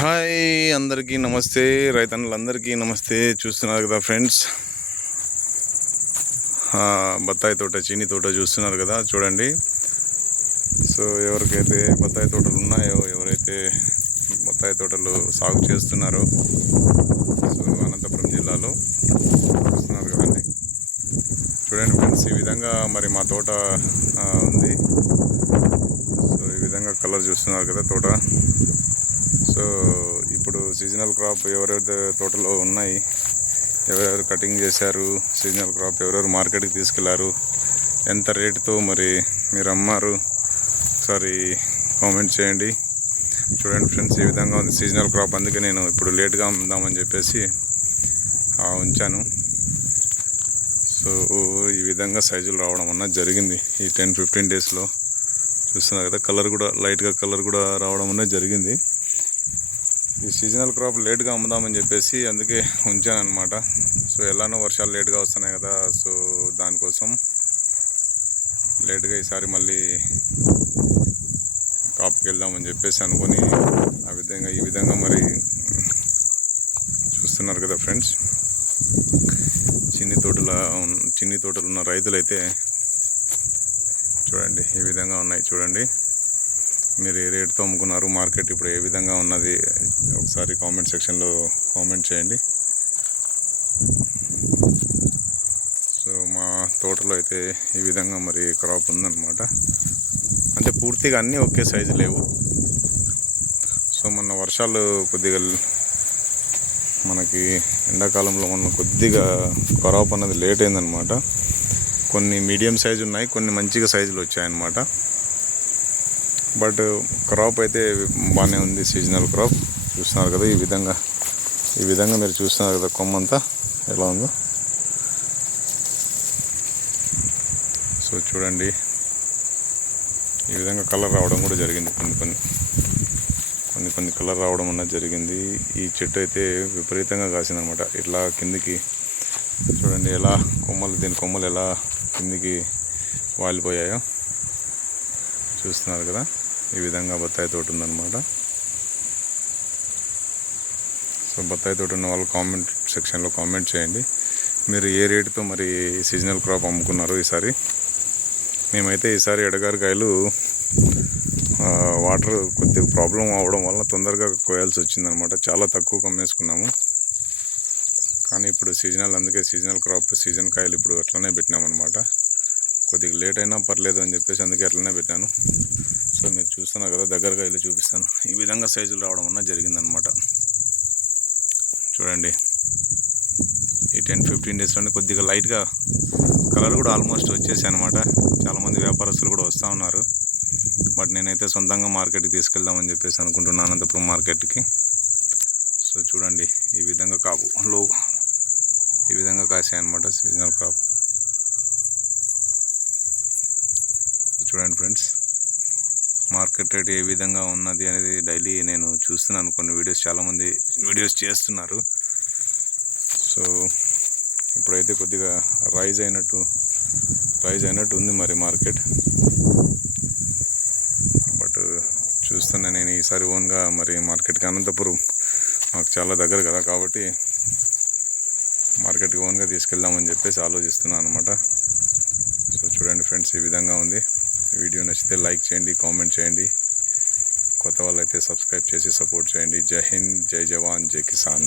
Hi అందరికీ నమస్తే, రైతన్నులందరికీ నమస్తే. చూస్తున్నారు కదా ఫ్రెండ్స్, బత్తాయి తోట, చీనీ తోట చూస్తున్నారు కదా, చూడండి. సో ఎవరికైతే బత్తాయి తోటలు ఉన్నాయో, ఎవరైతే బత్తాయి తోటలు సాగు చేస్తున్నారో, సో అనంతపురం జిల్లాలో చూస్తున్నారు కదండి. చూడండి ఫ్రెండ్స్, ఈ విధంగా మరి మా తోట ఉంది. సో ఈ విధంగా కలర్ చూస్తున్నారు కదా తోట. సో ఇప్పుడు సీజనల్ క్రాప్ ఎవరెవరి తోటలో ఉన్నాయి, ఎవరెవరు కటింగ్ చేశారు, సీజనల్ క్రాప్ ఎవరెవరు మార్కెట్కి తీసుకెళ్లారు, ఎంత రేటుతో మరి మీరు అమ్మారు, ఒకసారి కామెంట్ చేయండి. చూడండి ఫ్రెండ్స్, ఈ విధంగా ఉంది సీజనల్ క్రాప్. అందుకే నేను ఇప్పుడు లేట్గా అమ్ముదామని చెప్పేసి ఉంచాను. సో ఈ విధంగా సైజులు రావడం అన్నది జరిగింది ఈ 10-15 డేస్లో. చూస్తున్నారు కదా, కలర్ కూడా లైట్గా కలర్ కూడా రావడం అనేది జరిగింది. ఈ సీజనల్ క్రాప్ లేట్గా అమ్ముదామని చెప్పేసి అందుకే ఉంచాను అనమాట. సో ఎలానో వర్షాలు లేట్గా వస్తున్నాయి కదా, సో దానికోసం లేట్గా ఈసారి మళ్ళీ కాపుకి వెళ్దామని చెప్పేసి అనుకొని ఈ విధంగా మరి చూస్తున్నారు కదా ఫ్రెండ్స్. చిన్ని తోటలు ఉన్న రైతులైతే చూడండి ఈ విధంగా ఉన్నాయి. చూడండి మీరు ఏ రేటుతో అమ్ముకున్నారు, మార్కెట్ ఇప్పుడు ఏ విధంగా ఉన్నది, ఒకసారి కామెంట్ సెక్షన్లో కామెంట్ చేయండి. సో మా తోటలో అయితే ఈ విధంగా మరి క్రాప్ ఉందన్నమాట. అంటే పూర్తిగా అన్నీ ఒకే సైజు లేవు. సో మొన్న వర్షాలు కొద్దిగా మనకి ఎండాకాలంలో కొద్దిగా క్రాప్ అన్నది లేట్ అయిందనమాట. కొన్ని మీడియం సైజు ఉన్నాయి, కొన్ని మంచిగా సైజులు వచ్చాయన్నమాట. బట్ క్రాప్ అయితే బాగానే ఉంది, సీజనల్ క్రాప్. చూస్తున్నారు కదా ఈ విధంగా మీరు చూస్తున్నారు కదా కొమ్మంతా ఎలా ఉందో. సో చూడండి ఈ విధంగా కలర్ రావడం కూడా జరిగింది, కొన్ని కలర్ రావడం అన్నది జరిగింది. ఈ చెట్టు అయితే విపరీతంగా కాసిందనమాట. ఇట్లా కిందికి చూడండి ఎలా దీని కొమ్మలు ఎలా కిందికి వాలిపోయాయో చూస్తున్నారు కదా. ఈ విధంగా బత్తాయి తోట ఉందన్నమాట. సో బత్తాయి తోట ఉన్న వాళ్ళు కామెంట్ సెక్షన్లో కామెంట్ చేయండి, మీరు ఏ రేటుతో మరి సీజనల్ క్రాప్ అమ్ముకున్నారు ఈసారి. మేమైతే ఈసారి ఎడగారికాయలు వాటర్ కొద్దిగా ప్రాబ్లం అవ్వడం వల్ల తొందరగా కోయాల్సి వచ్చిందనమాట. చాలా తక్కువ కమ్మేసుకున్నాము. కానీ ఇప్పుడు అందుకే సీజనల్ క్రాప్, సీజన్ కాయలు ఇప్పుడు అట్లనే పెట్టినామన్నమాట. కొద్దిగా లేట్ అయినా పర్లేదు అని చెప్పేసి అందుకే అట్లనే పెట్టాను. సో మీరు చూస్తున్నారు కదా, దగ్గరగా వెళ్ళి చూపిస్తాను. ఈ విధంగా సైజులు రావడం అన్నది జరిగిందనమాట. చూడండి ఈ 10-15 డేస్లోనే కొద్దిగా లైట్గా కలర్ కూడా ఆల్మోస్ట్ వచ్చేసాయి అనమాట. చాలామంది వ్యాపారస్తులు కూడా వస్తూ ఉన్నారు. బట్ నేనైతే సొంతంగా మార్కెట్కి తీసుకెళ్దామని చెప్పేసి అనుకుంటున్నాను, అనంతపురం మార్కెట్కి. సో చూడండి ఈ విధంగా ఈ విధంగా కాసాయి అనమాట సీజనల్ క్రాప్. చూడండి ఫ్రెండ్స్, మార్కెట్ రేట్ ఏ విధంగా ఉన్నది అనేది డైలీ నేను చూస్తున్నాను. కొన్ని వీడియోస్, చాలామంది వీడియోస్ చేస్తున్నారు. సో ఇప్పుడైతే కొద్దిగా రైజ్ అయినట్టు ఉంది మరి మార్కెట్. బట్ చూస్తున్నా నేను ఈసారి ఓన్గా మరి మార్కెట్కి, అనంతపురం మాకు చాలా దగ్గర కదా, కాబట్టి మార్కెట్కి ఓన్గా తీసుకెళ్దామని చెప్పేసి ఆలోచిస్తున్నాను అనమాట. సో చూడండి ఫ్రెండ్స్, ఈ విధంగా ఉంది. వీడియో నచ్చితే లైక్ చేయండి, కామెంట్ చేయండి. కొత్త వాళ్ళైతే సబ్స్క్రైబ్ చేసి సపోర్ట్ చేయండి. జై హింద్, జై జవాన్, జై కిసాన్.